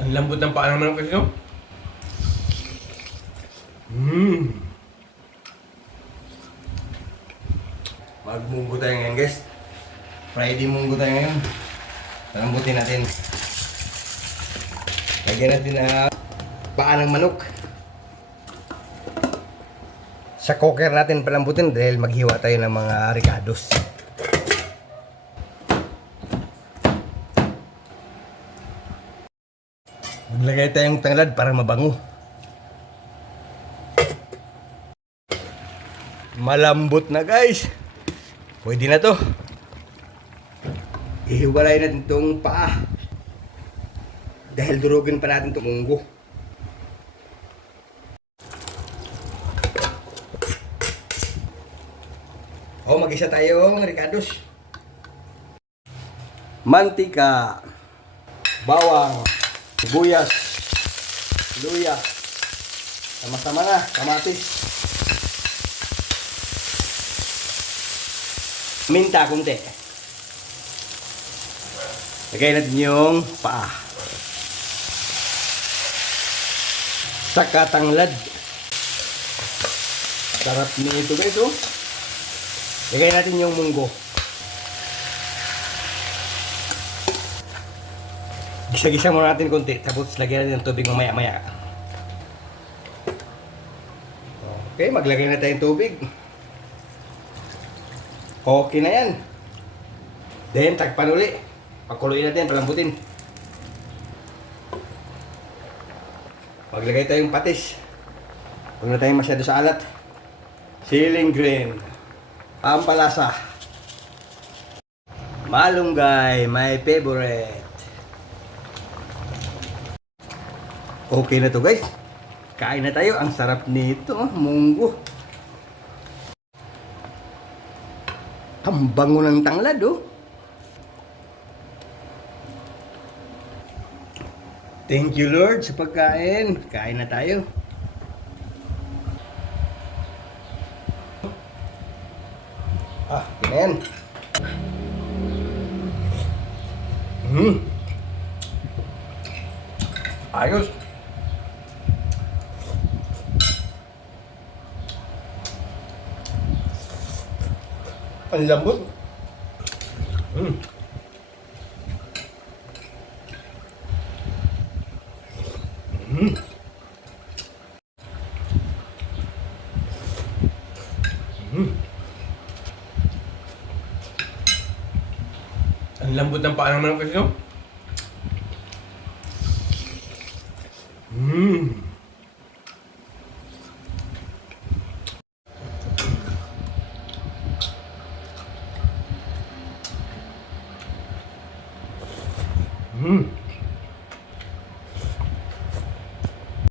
Ang lambot ng paa ng manok kasi, no? Mmm. Magmunggo tayo ngayon, guys. Friday munggo tayo ngayon. Lambutin natin. Lagyan natin na paa ng manok. Sa cooker natin palambutin dahil maghiwa tayo ng mga ricados. Maglagay tayong tanglad para mabango. Malambot na, guys. Pwede na to. Ihiwalay natin itong paa. Dahil durugin pa natin itong munggo. O, mag-isa tayo ng ricados. Mantika, bawang, sibuyas, luya, sama-sama na, kamatis, minta kunti. Lagay natin yung paa. Saka tanglad. Sarap nito, guys, oh. Lagay natin yung munggo. Gisa-gisa muna natin konti, tapos lagyan natin ng tubig mamaya-maya. Okay, maglagay na tayong tubig. Okay na yan. Then, takpan uli. Pakuluin natin, palambutin. Maglagay tayong patis. Huwag na tayong masyado sa alat. Siling green. Pampalasa. Malunggay, my favorite. Okay na to, guys. Kain na tayo. Ang sarap nito, munggo. Ang bango ng tanglad, oh. Thank you, Lord, sa pagkain. Kain na tayo. Yan. Ayos. Ang lambot. Ang lambot ng paa ng manok kasi, no? Mmm.